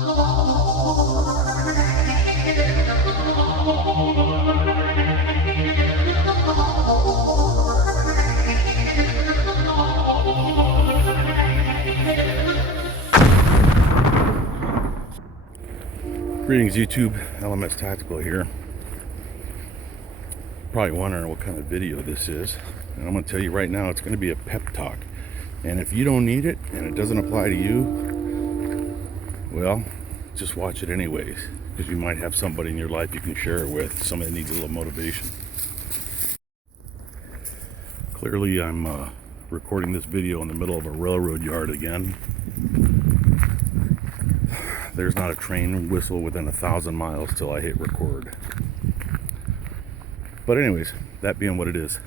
Greetings YouTube, LMS Tactical here. Probably wondering what kind of video this is. And I'm going to tell you right now, it's going to be a pep talk. And if you don't need it and it doesn't apply to you, well, just watch it anyways. Because you might have somebody in your life you can share it with, somebody that needs a little motivation. Clearly I'm recording this video in the middle of a railroad yard again. There's not a train whistle within 1,000 miles till I hit record. But anyways, that being what it is,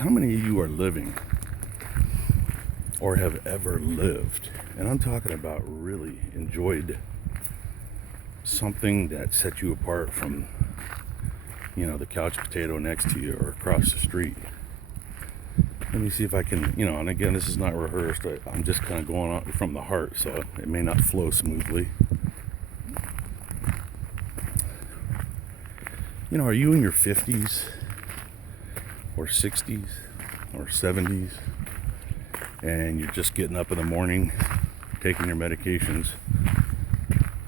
how many of you are living or have ever lived, and I'm talking about really enjoyed something that set you apart from, you know, the couch potato next to you or across the street? Let me see if I can, you know, and again, this is not rehearsed. I'm just kind of going on from the heart, so it may not flow smoothly. You know, are you in your 50s or 60s or 70s and you're just getting up in the morning, taking your medications,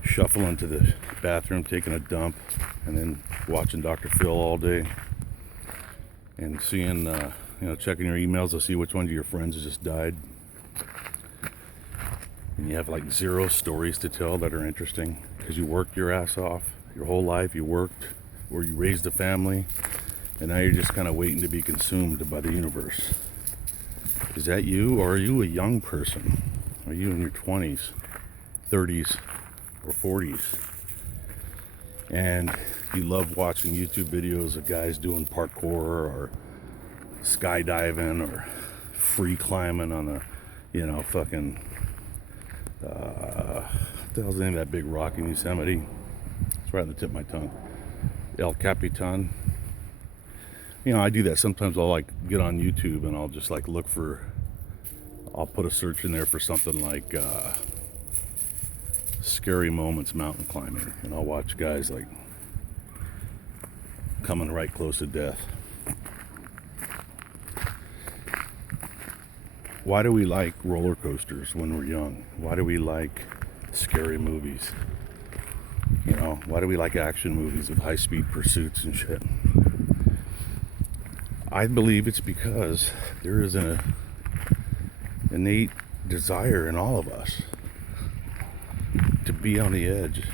shuffling to the bathroom, taking a dump, and then watching Dr. Phil all day and seeing, you know, checking your emails to see which ones of your friends has just died, and you have like 0 stories to tell that are interesting because you worked your ass off your whole life. You worked, or you raised a family, and now you're just kind of waiting to be consumed by the universe. Is that you, or are you a young person? Are you in your 20s, 30s, or 40s? And you love watching YouTube videos of guys doing parkour or skydiving or free climbing on the, you know, fucking, what the hell's the name of that big rock in Yosemite? It's right on the tip of my tongue. El Capitan. You know, I do that sometimes. I'll like get on YouTube and I'll just like look for, I'll put a search in there for something like scary moments mountain climbing, and I'll watch guys like coming right close to death. Why do we like roller coasters when we're young? Why do we like scary movies? You know, why do we like action movies with high-speed pursuits and shit? I believe it's because there is an innate desire in all of us to be on the edge,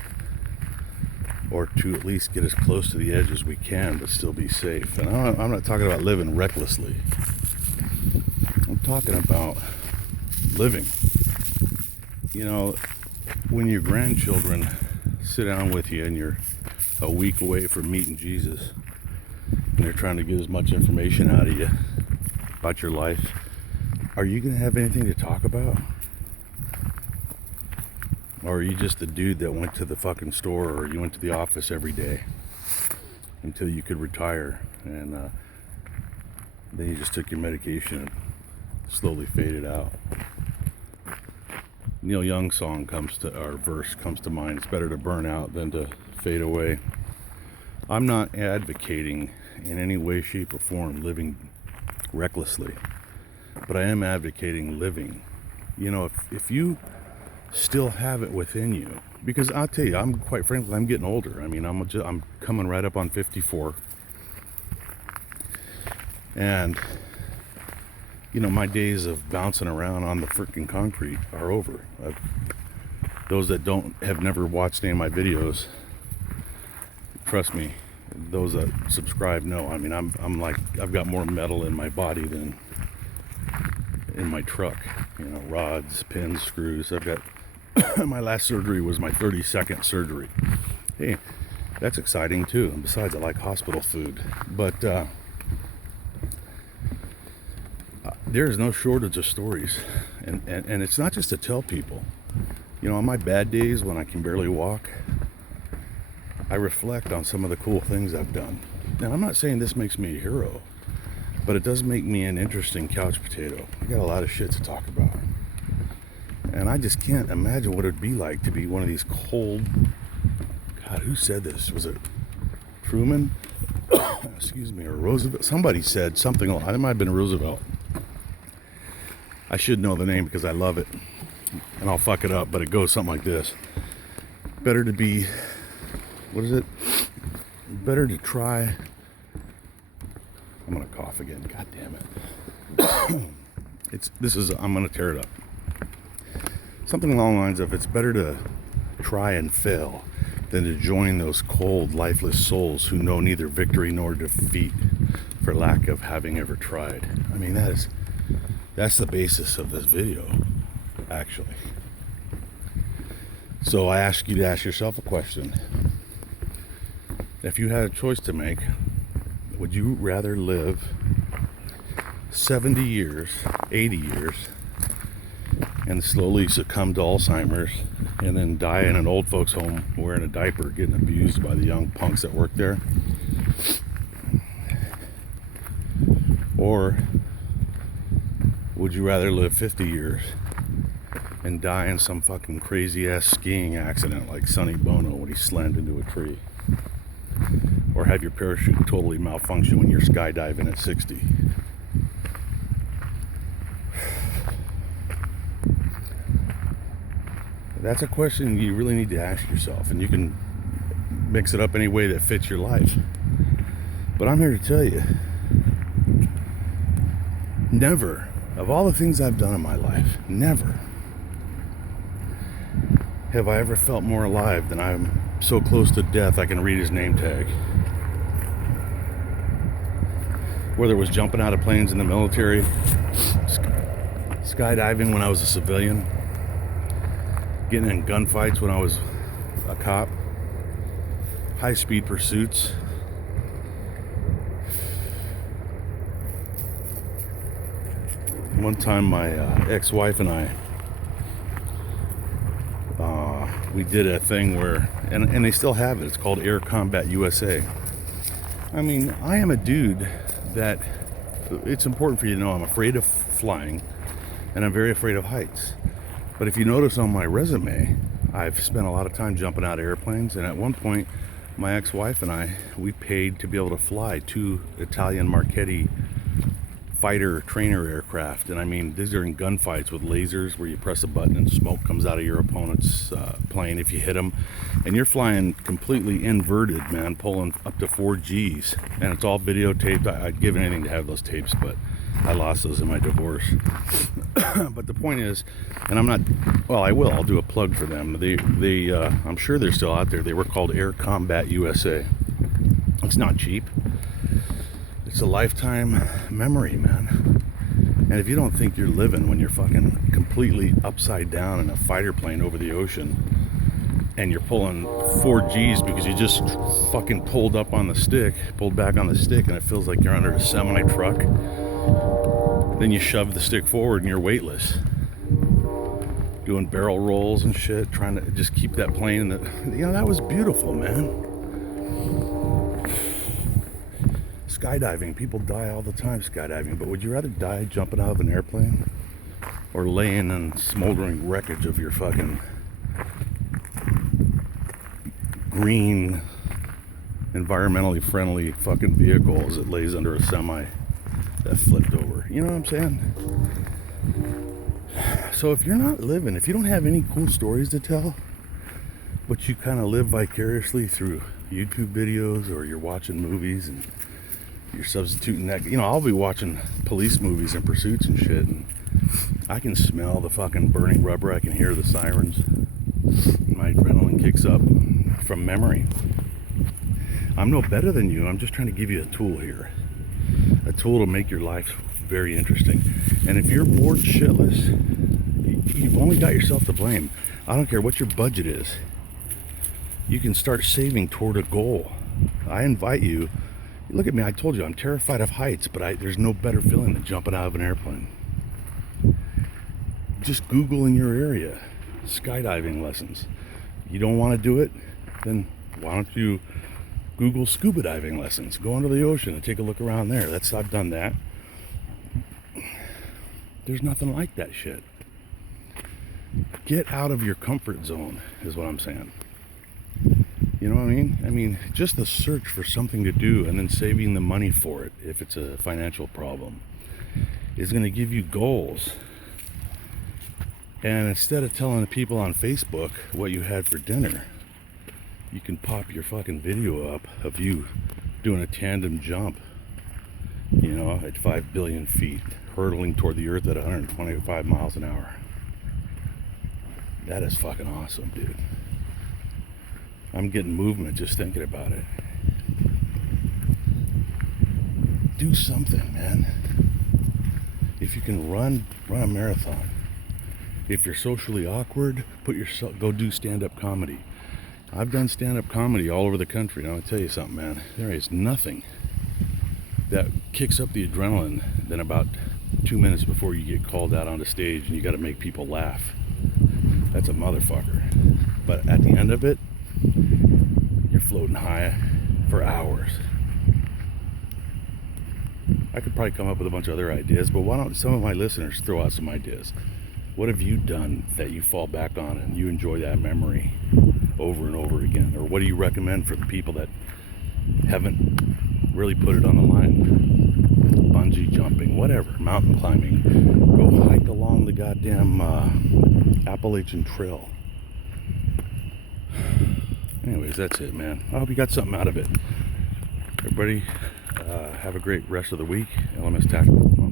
or to at least get as close to the edge as we can but still be safe. And I'm not talking about living recklessly. I'm talking about living. You know, when your grandchildren sit down with you and you're a week away from meeting Jesus, and they're trying to get as much information out of you about your life, are you going to have anything to talk about? Or are you just the dude that went to the fucking store, or you went to the office every day until you could retire, and then you just took your medication and slowly faded out? Neil Young's song verse comes to mind. It's better to burn out than to fade away. I'm not advocating in any way, shape, or form living recklessly, but I am advocating living. You know, if you still have it within you, because I'll tell you, I'm quite frankly, I'm getting older. I mean, I'm coming right up on 54, and you know, my days of bouncing around on the freaking concrete are over. Those that have never watched any of my videos, trust me, those that subscribe know. I mean, I'm like, I've got more metal in my body than in my truck. You know, rods, pins, screws. I've got my last surgery was my 32nd surgery. Hey, that's exciting too. And besides, I like hospital food. But there's no shortage of stories, and it's not just to tell people. You know, on my bad days when I can barely walk, I reflect on some of the cool things I've done. Now, I'm not saying this makes me a hero, but it does make me an interesting couch potato. I got a lot of shit to talk about. And I just can't imagine what it would be like to be one of these cold, God, who said this? Was it Truman? Excuse me, or Roosevelt? Somebody said something, it might have been Roosevelt. I should know the name because I love it. And I'll fuck it up, but it goes something like this. Better to be, what is it? Better to try, I'm gonna cough again, god damn it. I'm gonna tear it up. Something along the lines of, it's better to try and fail than to join those cold, lifeless souls who know neither victory nor defeat for lack of having ever tried. I mean, that's the basis of this video, actually. So I ask you to ask yourself a question. If you had a choice to make, would you rather live 70 years, 80 years, and slowly succumb to Alzheimer's and then die in an old folks home wearing a diaper, getting abused by the young punks that work there? Or would you rather live 50 years and die in some fucking crazy ass skiing accident like Sonny Bono when he slammed into a tree? Or have your parachute totally malfunction when you're skydiving at 60? That's a question you really need to ask yourself, and you can mix it up any way that fits your life. But I'm here to tell you, never, of all the things I've done in my life, never have I ever felt more alive than I'm so close to death I can read his name tag. Whether it was jumping out of planes in the military, skydiving when I was a civilian, getting in gunfights when I was a cop, high-speed pursuits. One time my ex-wife and I, we did a thing where, and they still have it, it's called Air Combat USA. I mean, I am a dude that, it's important for you to know I'm afraid of flying, and I'm very afraid of heights. But if you notice on my resume, I've spent a lot of time jumping out of airplanes, and at one point, my ex-wife and I, we paid to be able to fly 2 Italian Marchetti fighter trainer aircraft. And I mean, these are in gunfights with lasers where you press a button and smoke comes out of your opponent's plane if you hit them. And you're flying completely inverted, man, pulling up to 4 Gs. And it's all videotaped. I'd give anything to have those tapes, but I lost those in my divorce. But the point is, and I'm not, well, I will, I'll do a plug for them. I'm sure they're still out there. They were called Air Combat USA. It's not cheap. It's a lifetime memory, man. And if you don't think you're living when you're fucking completely upside down in a fighter plane over the ocean, and you're pulling 4 Gs because you just fucking pulled back on the stick, and it feels like you're under a semi-truck, then you shove the stick forward and you're weightless. Doing barrel rolls and shit, trying to just keep that plane in that was beautiful, man. Skydiving, people die all the time skydiving, but would you rather die jumping out of an airplane or laying in smoldering wreckage of your fucking green, environmentally friendly fucking vehicle as it lays under a semi that flipped over? You know what I'm saying? So if you're not living, if you don't have any cool stories to tell, but you kind of live vicariously through YouTube videos, or you're watching movies and you're substituting that, I'll be watching police movies and pursuits and shit, and I can smell the fucking burning rubber, I can hear the sirens, my adrenaline kicks up from memory. I'm no better than you, I'm just trying to give you a tool here, a tool to make your life very interesting. And if you're bored shitless, you've only got yourself to blame. I don't care what your budget is, you can start saving toward a goal. I invite you. Look at me, I told you I'm terrified of heights, but there's no better feeling than jumping out of an airplane. Just Google in your area skydiving lessons. You don't want to do it? Then why don't you Google scuba diving lessons? Go into the ocean and take a look around there. I've done that. There's nothing like that shit. Get out of your comfort zone, is what I'm saying. You know what I mean? I mean, just the search for something to do and then saving the money for it, if it's a financial problem, is going to give you goals. And instead of telling the people on Facebook what you had for dinner, you can pop your fucking video up of you doing a tandem jump, you know, at 5 billion feet, hurtling toward the earth at 125 miles an hour. That is fucking awesome, dude. I'm getting movement just thinking about it. Do something, man. If you can run a marathon. If you're socially awkward, go do stand-up comedy. I've done stand-up comedy all over the country, and I'll tell you something, man. There is nothing that kicks up the adrenaline than about 2 minutes before you get called out on the stage and you got to make people laugh. That's a motherfucker. But at the end of it, you're floating high for hours. I could probably come up with a bunch of other ideas, but why don't some of my listeners throw out some ideas? What have you done that you fall back on and you enjoy that memory over and over again? Or what do you recommend for the people that haven't really put it on the line? Bungee jumping, whatever, mountain climbing. Go hike along the goddamn Appalachian Trail. Anyways, that's it, man. I hope you got something out of it. Everybody, have a great rest of the week. LMS Tactical.